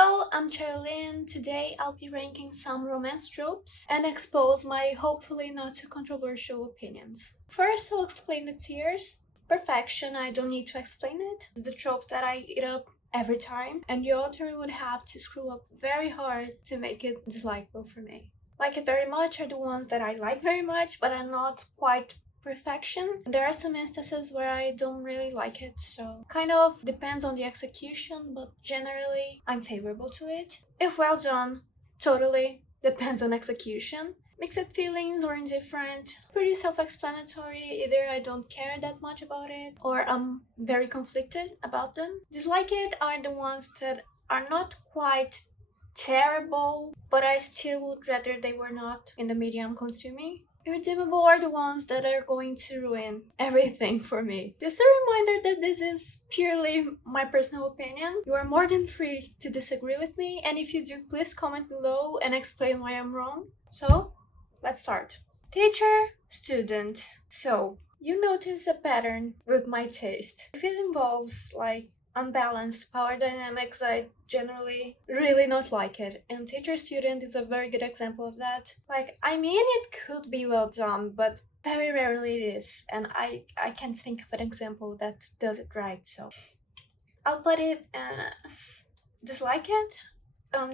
Hello, I'm Charlene. Today I'll be ranking some romance tropes and expose my hopefully not too controversial opinions. First, I'll explain the tiers. Perfection, I don't need to explain it. It's the tropes that I eat up every time, and the author would have to screw up very hard to make it dislikable for me. Like it very much are the ones that I like very much, but are not quite perfection. There are some instances where I don't really like it, so kind of depends on the execution, but generally I'm favorable to it. If well done, totally depends on execution. Mixed feelings or indifferent, pretty self-explanatory. Either I don't care that much about it or I'm very conflicted about them. Dislike it are the ones that are not quite terrible, but I still would rather they were not in the media I'm consuming. Irredeemable are the ones that are going to ruin everything for me. Just a reminder that this is purely my personal opinion. You are more than free to disagree with me, and if you do, please comment below and explain why I'm wrong. So, let's start. Teacher, student. So, you notice a pattern with my taste. If it involves like unbalanced power dynamics, I generally really not like it, and teacher student is a very good example of that. Like, I mean, it could be well done, but very rarely it is, and I can't think of an example that does it right, so I'll put it dislike it,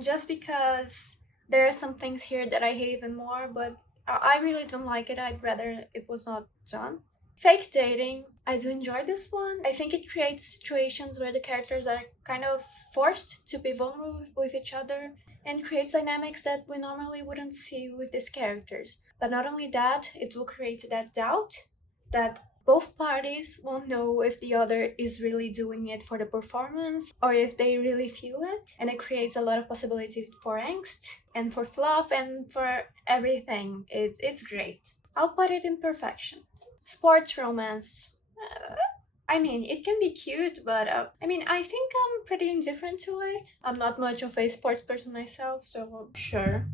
just because there are some things here that I hate even more, but I really don't like it. I'd rather it was not done. Fake dating, I do enjoy this one. I think it creates situations where the characters are kind of forced to be vulnerable with each other and creates dynamics that we normally wouldn't see with these characters. But not only that, it will create that doubt that both parties won't know if the other is really doing it for the performance or if they really feel it, and it creates a lot of possibility for angst and for fluff and for everything. It's great. I'll put it in perfection. Sports romance. I mean, it can be cute, but I think I'm pretty indifferent to it. I'm not much of a sports person myself, so sure.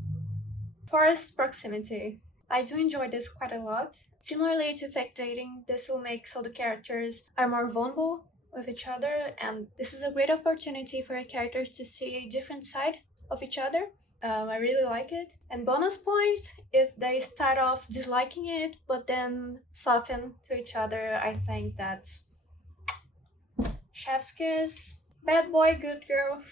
Forest proximity. I do enjoy this quite a lot. Similarly to fake dating, this will make so the characters are more vulnerable with each other, and this is a great opportunity for characters to see a different side of each other. I really like it. And bonus points if they start off disliking it but then soften to each other. I think that's chef's kiss. Bad boy, good girl.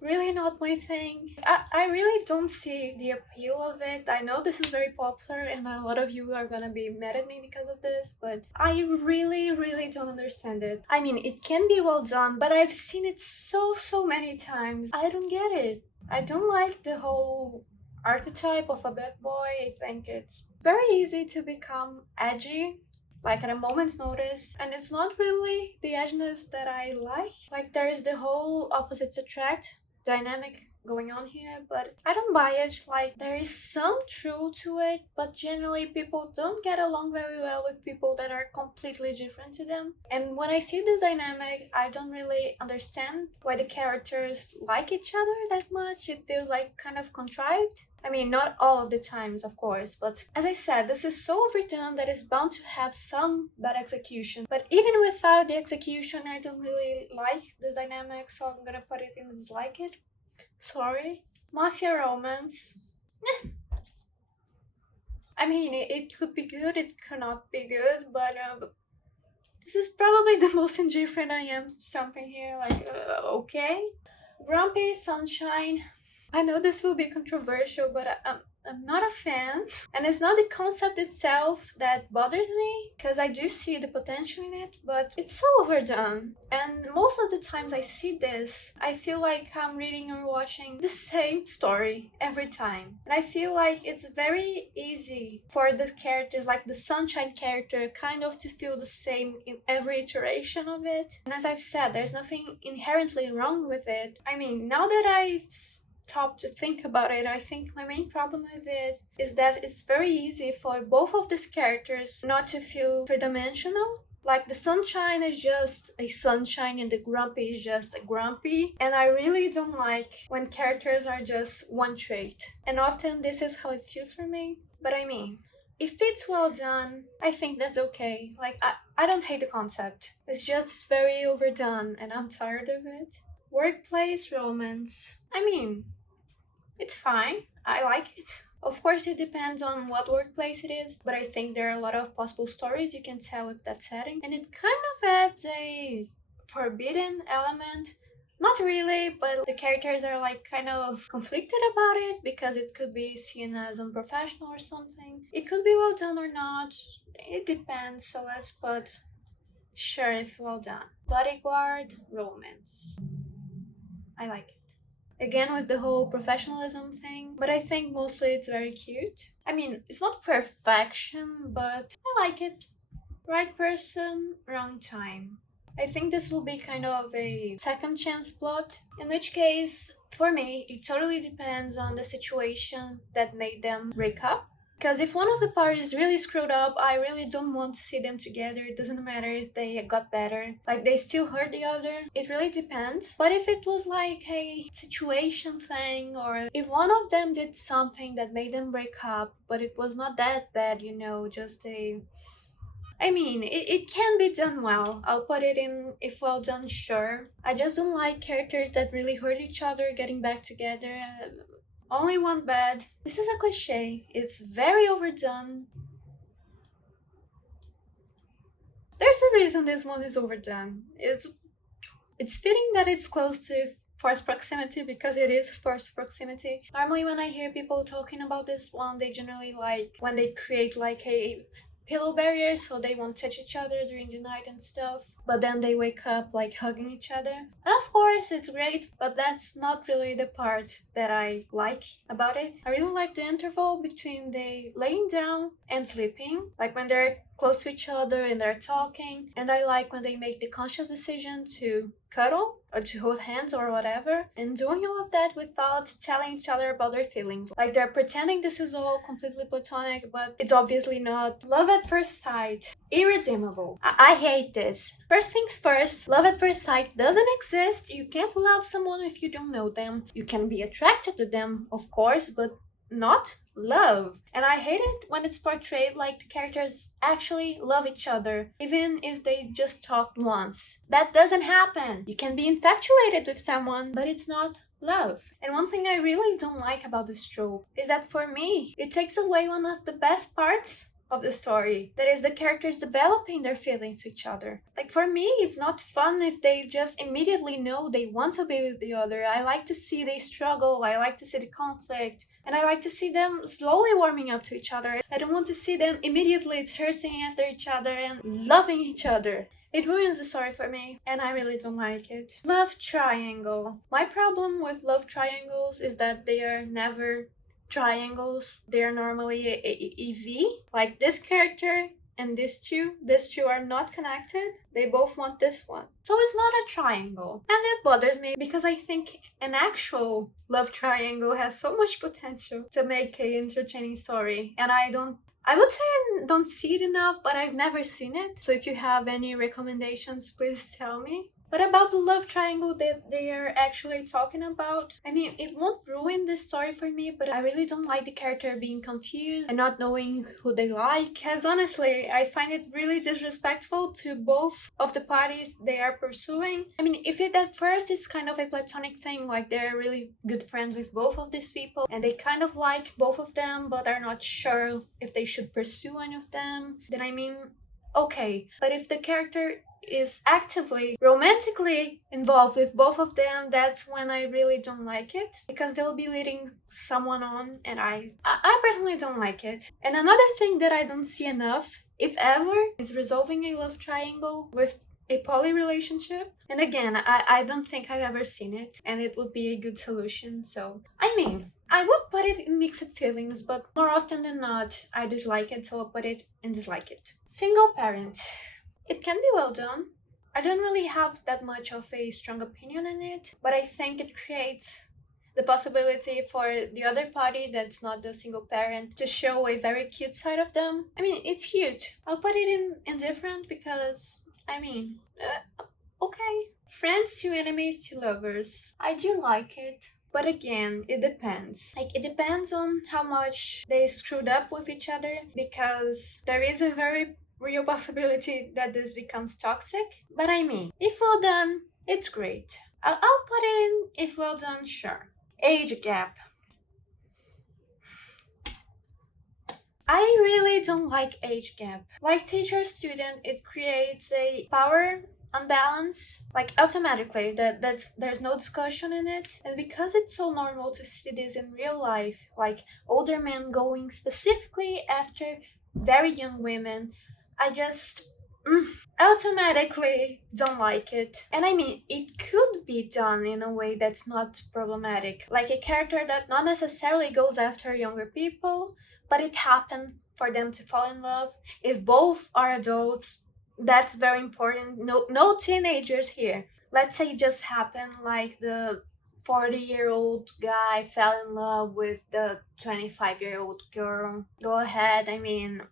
Really not my thing. I really don't see the appeal of it. I know this is very popular and a lot of you are gonna be mad at me because of this, but I really don't understand it. I mean, it can be well done, but I've seen it so many times. I don't get it. I don't like the whole archetype of a bad boy. I think it's very easy to become edgy like at a moment's notice, and it's not really the edginess that I like. Like, there's the whole opposites attract dynamic going on here, but I don't buy it. Like, there is some truth to it, but generally people don't get along very well with people that are completely different to them. And when I see this dynamic, I don't really understand why the characters like each other that much. It feels like kind of contrived. I mean, not all of the times, of course, but as I said, this is so overdone that it's bound to have some bad execution. But even without the execution, I don't really like the dynamic, so I'm gonna put it in dislike it. Sorry. Mafia romance. I mean, it could be good, it cannot be good, but this is probably the most indifferent I am to something here. Like, okay. Grumpy Sunshine. I know this will be controversial, but I'm not a fan. And it's not the concept itself that bothers me, because I do see the potential in it, but it's so overdone. And most of the times I see this, I feel like I'm reading or watching the same story every time. And I feel like it's very easy for the characters, like the Sunshine character, kind of to feel the same in every iteration of it. And as I've said, there's nothing inherently wrong with it. I mean, now that I've stopped to think about it, I think my main problem with it is that it's very easy for both of these characters not to feel three-dimensional. Like, the Sunshine is just a sunshine and the Grumpy is just a grumpy. And I really don't like when characters are just one trait. And often this is how it feels for me. But I mean, if it's well done, I think that's okay. Like, I don't hate the concept. It's just very overdone and I'm tired of it. Workplace romance. I mean, it's fine. I like it. Of course, it depends on what workplace it is, but I think there are a lot of possible stories you can tell with that setting. And it kind of adds a forbidden element. Not really, but the characters are like kind of conflicted about it because it could be seen as unprofessional or something. It could be well done or not. It depends, so let's put sure if well done. Bodyguard romance. I like it. Again, with the whole professionalism thing, but I think mostly it's very cute. I mean, it's not perfection, but I like it. Right person, wrong time. I think this will be kind of a second chance plot, in which case, for me, it totally depends on the situation that made them break up. Because if one of the parties really screwed up, I really don't want to see them together. It doesn't matter if they got better. Like, they still hurt the other. It really depends. But if it was like a situation thing, or if one of them did something that made them break up, but it was not that bad, you know, just a I mean, it can be done well. I'll put it in if well done, sure. I just don't like characters that really hurt each other getting back together. Only one bad. This is a cliche. It's very overdone. There's a reason this one is overdone. It's fitting that it's close to forced proximity because it is forced proximity. Normally when I hear people talking about this one, they generally like when they create like a pillow barrier so they won't touch each other during the night and stuff, but then they wake up like hugging each other. And of course it's great, but that's not really the part that I like about it. I really like the interval between they laying down and sleeping, like when they're close to each other and they're talking, and I like when they make the conscious decision to cuddle or to hold hands or whatever, and doing all of that without telling each other about their feelings. Like they're pretending this is all completely platonic, but it's obviously not. Love at first sight. Irredeemable. I hate this. First things first, love at first sight doesn't exist. You can't love someone if you don't know them. You can be attracted to them, of course, but not love. And I hate it when it's portrayed like the characters actually love each other, even if they just talked once. That doesn't happen. You can be infatuated with someone, but it's not love. And one thing I really don't like about this trope is that for me, it takes away one of the best parts of the story, that is the characters developing their feelings to each other. Like for me, it's not fun if they just immediately know they want to be with the other. I like to see they struggle, I like to see the conflict, and I like to see them slowly warming up to each other. I don't want to see them immediately thirsting after each other and loving each other. It ruins the story for me, and I really don't like it. Love triangle. My problem with love triangles is that they are never triangles. They are normally a V. Like this character and these two are not connected. They both want this one. So it's not a triangle. And it bothers me because I think an actual love triangle has so much potential to make a entertaining story. And I would say I don't see it enough, but I've never seen it. So if you have any recommendations, please tell me. But about the love triangle that they are actually talking about, I mean, it won't ruin the story for me, but I really don't like the character being confused and not knowing who they like. Because honestly, I find it really disrespectful to both of the parties they are pursuing. I mean, if it at first is kind of a platonic thing, like they're really good friends with both of these people and they kind of like both of them, but are not sure if they should pursue any of them, then I mean, okay. But if the character is actively romantically involved with both of them, that's when I really don't like it, because they'll be leading someone on, and I personally don't like it. And another thing that I don't see enough, if ever, is resolving a love triangle with a poly relationship. And again, I don't think I've ever seen it, and it would be a good solution. So I mean, I would put it in mixed feelings, but more often than not I dislike it, so I'll put it in dislike it. Single parent. It can be well done. I don't really have that much of a strong opinion in it, but I think it creates the possibility for the other party that's not the single parent to show a very cute side of them. I mean, it's cute. I'll put it in indifferent because, I mean, okay. Friends to enemies to lovers. I do like it. But again, it depends. Like, it depends on how much they screwed up with each other, because there is a very real possibility that this becomes toxic. But I mean, if well done, it's great. I'll put it in if well done, sure. Age gap. I really don't like age gap. Like teacher student, it creates a power unbalance like automatically that's there's no discussion in it. And because it's so normal to see this in real life, like older men going specifically after very young women, I just automatically don't like it. And I mean, it could be done in a way that's not problematic. Like a character that not necessarily goes after younger people, but it happened for them to fall in love. If both are adults, that's very important. No teenagers here. Let's say it just happened like the 40-year-old guy fell in love with the 25-year-old girl. Go ahead. I mean,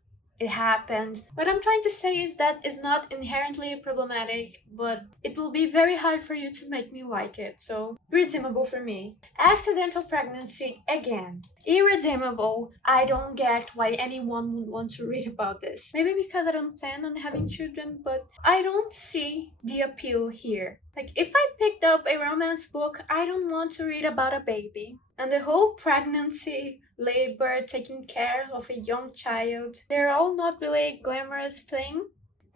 it happens. What I'm trying to say is that it's not inherently problematic, but it will be very hard for you to make me like it, so redeemable for me. Accidental pregnancy again. Irredeemable. I don't get why anyone would want to read about this. Maybe because I don't plan on having children, but I don't see the appeal here. Like, if I picked up a romance book, I don't want to read about a baby. And the whole pregnancy, labor, taking care of a young child, they're all not really a glamorous thing.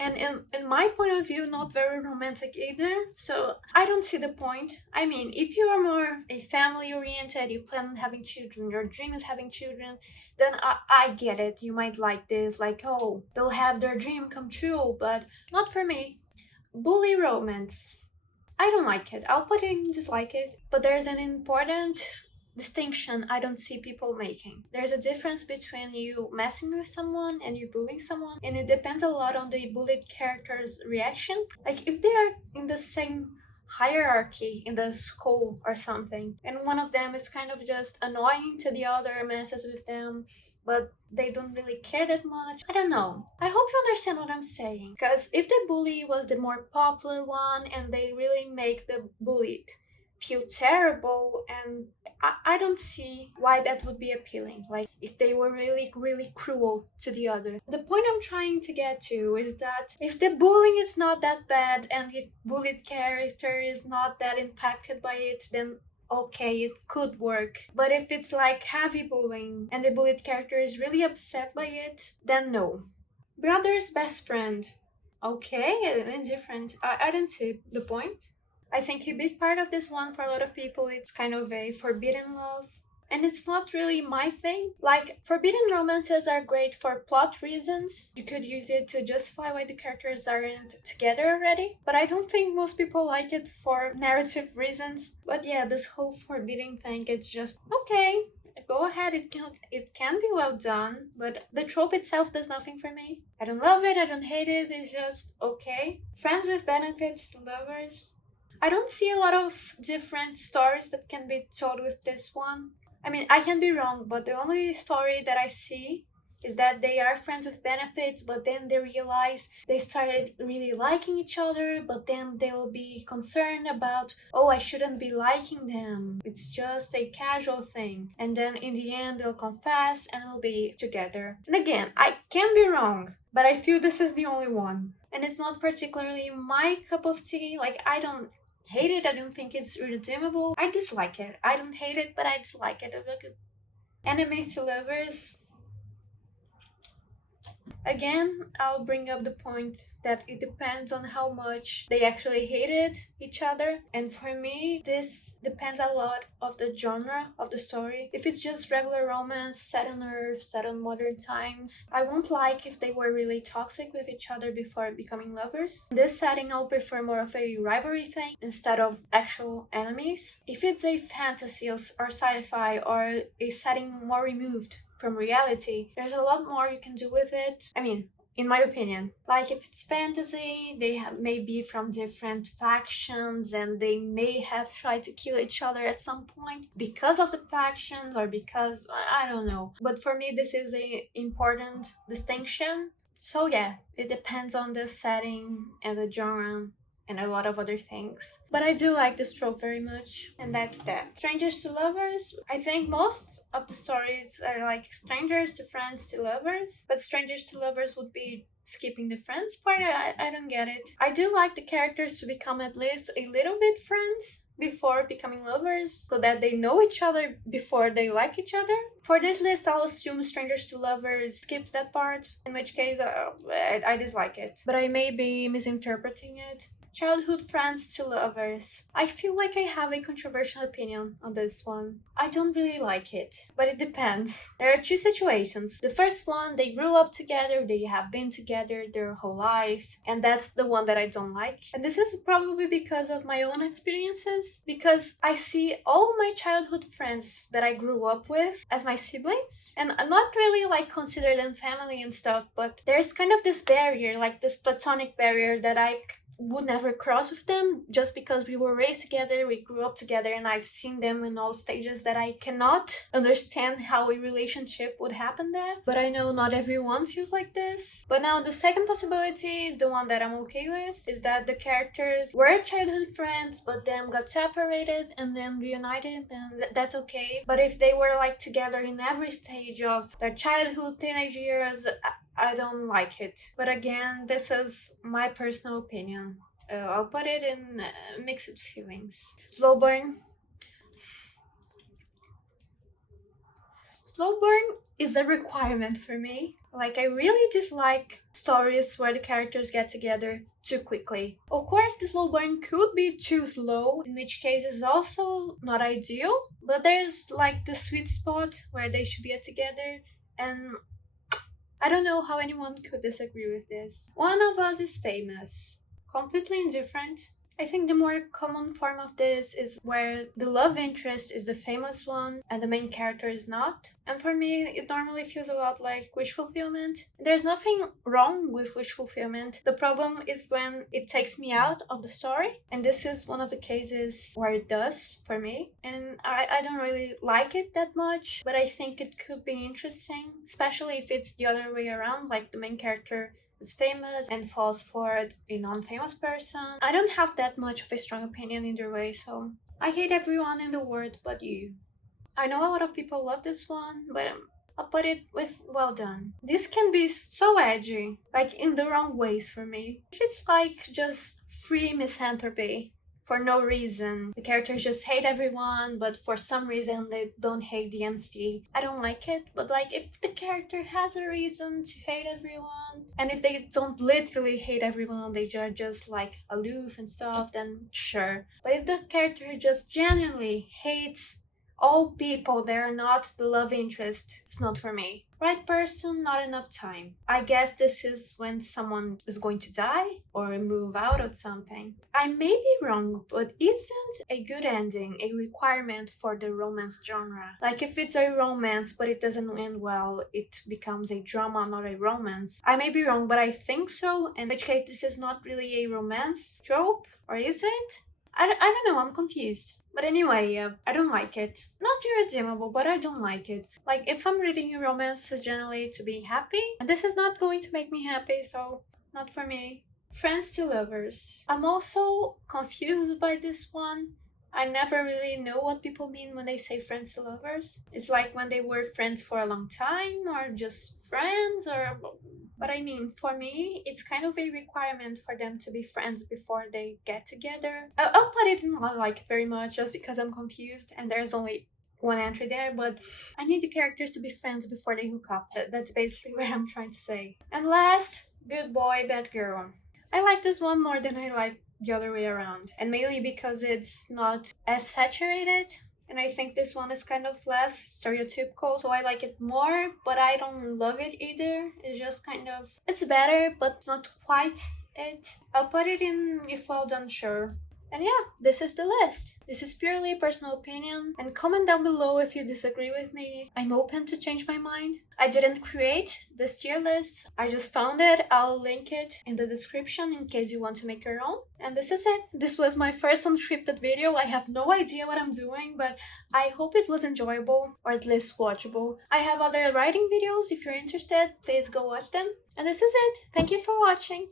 And in my point of view, not very romantic either. So I don't see the point. I mean, if you are more a family oriented, you plan on having children, your dream is having children, then I get it. You might like this, like, oh, they'll have their dream come true, but not for me. Bully romance. I don't like it. I'll put in dislike it. But there's an important distinction I don't see people making. There's a difference between you messing with someone and you bullying someone, and it depends a lot on the bullied character's reaction. Like if they are in the same hierarchy in the school or something, and one of them is kind of just annoying to the other, messes with them, but they don't really care that much. I don't know. I hope you understand what I'm saying. Because if the bully was the more popular one and they really make the bullied feel terrible, and I don't see why that would be appealing. Like if they were really, really cruel to the other. The point I'm trying to get to is that if the bullying is not that bad and the bullied character is not that impacted by it, then okay, it could work. But if it's like heavy bullying and the bullied character is really upset by it, then no. Brother's best friend. Okay, indifferent. I don't see the point. I think a big part of this one for a lot of people it's kind of a forbidden love. And it's not really my thing. Like, forbidden romances are great for plot reasons. You could use it to justify why the characters aren't together already. But I don't think most people like it for narrative reasons. But yeah, this whole forbidden thing, it's just okay. Go ahead, it can be well done, but the trope itself does nothing for me. I don't love it, I don't hate it, it's just okay. Friends with benefits to lovers. I don't see a lot of different stories that can be told with this one. I mean, I can be wrong, but the only story that I see is that they are friends with benefits, but then they realize they started really liking each other, but then they'll be concerned about, oh, I shouldn't be liking them. It's just a casual thing. And then in the end, they'll confess and will be together. And again, I can be wrong, but I feel this is the only one. And it's not particularly my cup of tea. Like, I don't hate it. I don't think it's redeemable. I dislike it. I don't hate it, but I dislike it. Enemies to lovers. Again, I'll bring up the point that it depends on how much they actually hated each other. And for me, this depends a lot of the genre of the story. If it's just regular romance set on Earth, set on modern times, I won't like if they were really toxic with each other before becoming lovers. In this setting, I'll prefer more of a rivalry thing instead of actual enemies. If it's a fantasy or sci-fi or a setting more removed from reality, there's a lot more you can do with it. I mean, in my opinion. Like if it's fantasy, they may be from different factions and they may have tried to kill each other at some point because of the factions or because I don't know. But for me, this is a important distinction. So yeah, it depends on the setting and the genre and a lot of other things. But I do like this trope very much, and that's that. Strangers to lovers, I think most of the stories are like strangers to friends to lovers, but strangers to lovers would be skipping the friends part. I don't get it. I do like the characters to become at least a little bit friends before becoming lovers, so that they know each other before they like each other. For this list, I'll assume strangers to lovers skips that part, in which case I dislike it. But I may be misinterpreting it. Childhood friends to lovers. I feel like I have a controversial opinion on this one. I don't really like it, but it depends. There are two situations. The first one, they grew up together, they have been together their whole life, and that's the one that I don't like. And this is probably because of my own experiences, because I see all my childhood friends that I grew up with as my siblings, and I'm not really like consider them family and stuff, but there's kind of this barrier, like this platonic barrier that I would never cross with them just because we were raised together, we grew up together, and I've seen them in all stages that I cannot understand how a relationship would happen there. But I know not everyone feels like this. But now the second possibility is the one that I'm okay with, is that the characters were childhood friends but then got separated and then reunited, and that's okay. But if they were like together in every stage of their childhood, teenage years, I don't like it. But again, this is my personal opinion. I'll put it in mixed feelings. Slow burn. Slow burn is a requirement for me. Like, I really dislike stories where the characters get together too quickly. Of course, the slow burn could be too slow, in which case is also not ideal. But there's like the sweet spot where they should get together, and I don't know how anyone could disagree with this. One of us is famous. Completely indifferent. I think the more common form of this is where the love interest is the famous one and the main character is not. And for me, it normally feels a lot like wish fulfillment. There's nothing wrong with wish fulfillment. The problem is when it takes me out of the story. And this is one of the cases where it does for me. And I don't really like it that much, but I think it could be interesting, especially if it's the other way around, like the main character is famous and falls for a non-famous person. I don't have that much of a strong opinion either way, so I hate everyone in the world but you. I know a lot of people love this one, but I'll put it with well done. This can be so edgy, like in the wrong ways for me. If it's like just free misanthropy, for no reason. The characters just hate everyone, but for some reason they don't hate the MC. I don't like it, but like if the character has a reason to hate everyone, and if they don't literally hate everyone, they are just like aloof and stuff, then sure. But if the character just genuinely hates all people, they're not the love interest, it's not for me. Right person, not enough time. I guess this is when someone is going to die or move out or something. I may be wrong, but isn't a good ending a requirement for the romance genre? Like if it's a romance but it doesn't end well, it becomes a drama, not a romance. I may be wrong, but I think so, in which case this is not really a romance trope, or is it? I don't know, I'm confused. But anyway, I don't like it. Not irredeemable, but I don't like it. Like, if I'm reading a romance, it's generally to be happy, and this is not going to make me happy, so not for me. Friends to lovers. I'm also confused by this one. I never really know what people mean when they say friends to lovers. It's like when they were friends for a long time, or just friends, or... But I mean, for me, it's kind of a requirement for them to be friends before they get together. I'll put it in not like it very much just because I'm confused and there's only one entry there, but I need the characters to be friends before they hook up. That's basically what I'm trying to say. And last, good boy, bad girl. I like this one more than I like the other way around, and mainly because it's not as saturated, and I think this one is kind of less stereotypical, so I like it more, but I don't love it either. It's just kind of, it's better, but not quite it. I'll put it in if well done, sure. And yeah, this is the list. This is purely personal opinion, and comment down below if you disagree with me. I'm open to change my mind. I didn't create this tier list, I just found it. I'll link it in the description in case you want to make your own. And this is it. This was my first unscripted video. I have no idea what I'm doing, but I hope it was enjoyable, or at least watchable. I have other writing videos. If you're interested, please go watch them. And this is it. Thank you for watching.